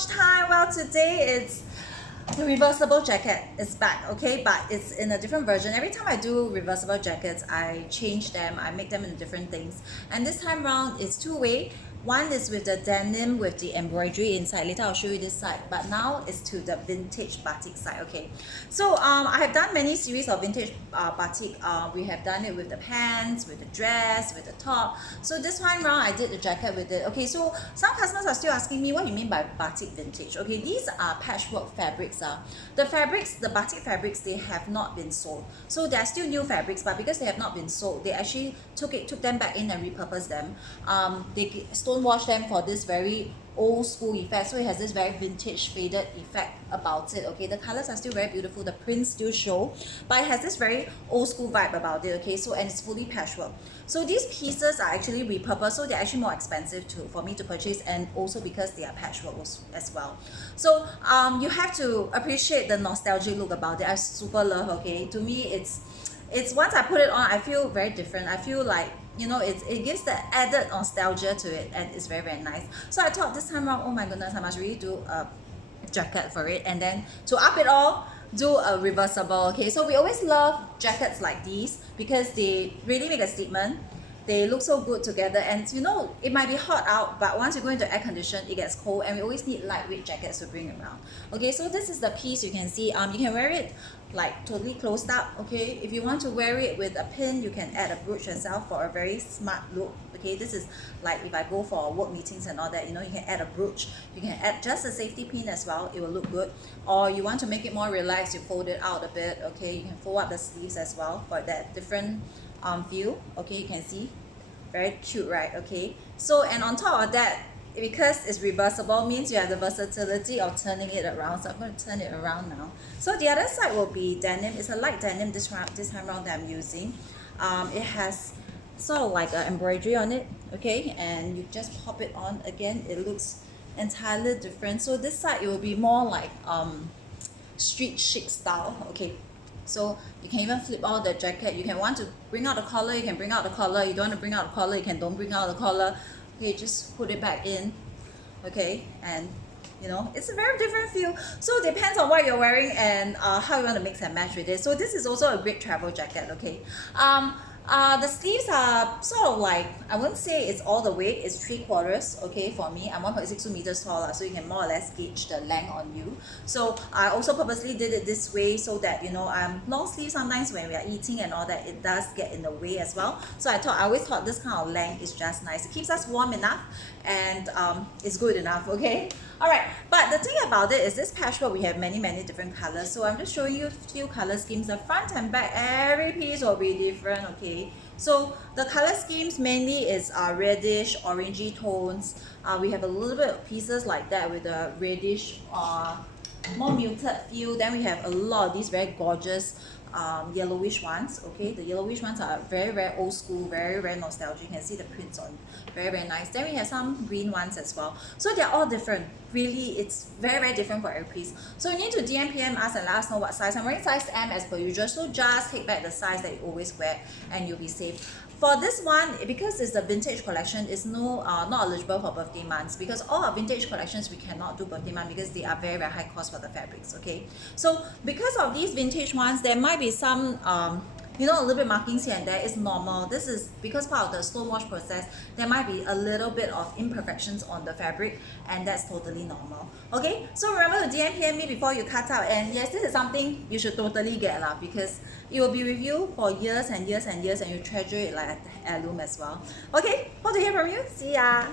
much time. Well, today it's the reversible jacket is back, okay, but it's in a different version. Every time I do reversible jackets, I change them, I make them into different things. And this time round, it's two-way. One is with the denim with the embroidery inside. Later I'll show you this side, but now it's to the vintage batik side. Okay, so I have done many series of vintage batik. We have done it with the pants, with the dress, with the top. So this time round I did the jacket with it. Okay, so some customers are still asking me what you mean by batik vintage. Okay, these are patchwork fabrics. The fabrics, the batik fabrics, they have not been sold, so they are still new fabrics, but because they have not been sold, they actually took them back in and repurposed them. They stonewash them for this very old school effect, so it has this very vintage faded effect about it. Okay, the colors are still very beautiful, the prints still show, but it has this very old school vibe about it. Okay, so and it's fully patchwork. So these pieces are actually repurposed, so they're actually more expensive for me to purchase, and also because they are patchwork as well. So you have to appreciate the nostalgic look about it. I super love. Okay, to me it's once I put it on, I feel very different. I feel like, you know, it gives the added nostalgia to it, and it's very, very nice. So I thought this time around, oh my goodness, I must really do a jacket for it, and then to up it all, do a reversible. Okay, so we always love jackets like these because they really make a statement. They look so good together, and you know, it might be hot out, but once you go into air condition, it gets cold, and we always need lightweight jackets to bring around. Okay, so this is the piece. You can see you can wear it like totally closed up. Okay, if you want to wear it with a pin, you can add a brooch yourself for a very smart look. Okay, this is like if I go for work meetings and all that, you know, you can add a brooch, you can add just a safety pin as well, it will look good. Or you want to make it more relaxed, you fold it out a bit. Okay, you can fold up the sleeves as well for that different view. Okay, you can see, very cute, right? Okay, so and on top of that, because it's reversible, means you have the versatility of turning it around. So I'm going to turn it around now. So the other side will be denim. It's a light denim this time around that I'm using. It has sort of like an embroidery on it. Okay, and you just pop it on. Again, it looks entirely different. So this side, it will be more like street chic style. Okay, so you can even flip out the jacket. You can want to bring out the collar, you can bring out the collar. You don't want to bring out the collar, you can don't bring out the collar. Okay, just put it back in. Okay, and you know, it's a very different feel. So it depends on what you're wearing and how you want to mix and match with it. So this is also a great travel jacket. Okay, the sleeves are sort of like, I wouldn't say it's all the way, it's 3/4. Okay, for me, I'm 1.62 meters tall, so you can more or less gauge the length on you. So I also purposely did it this way so that, you know, long sleeves sometimes when we are eating and all that, it does get in the way as well. So I always thought this kind of length is just nice. It keeps us warm enough, and it's good enough. Okay, all right. But the thing about it is this patchwork, we have many different colors. So I'm just showing you a few color schemes. The front and back, every piece will be different. Okay, so the color schemes mainly is reddish, orangey tones. We have a little bit of pieces like that with a reddish, more muted feel. Then we have a lot of these very gorgeous yellowish ones. Okay, the yellowish ones are very old school, very nostalgic. You can see the prints on, very nice. Then we have some green ones as well. So they're all different. Really, it's very different for every piece. So you need to DM us and let us know what size. I'm wearing size M as per usual, so just take back the size that you always wear and you'll be safe. For this one, because it's the vintage collection, it's not eligible for birthday months, because all our vintage collections we cannot do birthday month because they are very high cost for the fabrics. Okay, so because of these vintage ones, there might be some you know, a little bit markings here and there. Is normal. This is because part of the stone wash process, there might be a little bit of imperfections on the fabric, and that's totally normal. Okay, so remember to DM me before you cut out. And yes, this is something you should totally get because it will be with you for years and years and years, and you treasure it like an heirloom as well. Okay, hope to hear from you. See ya.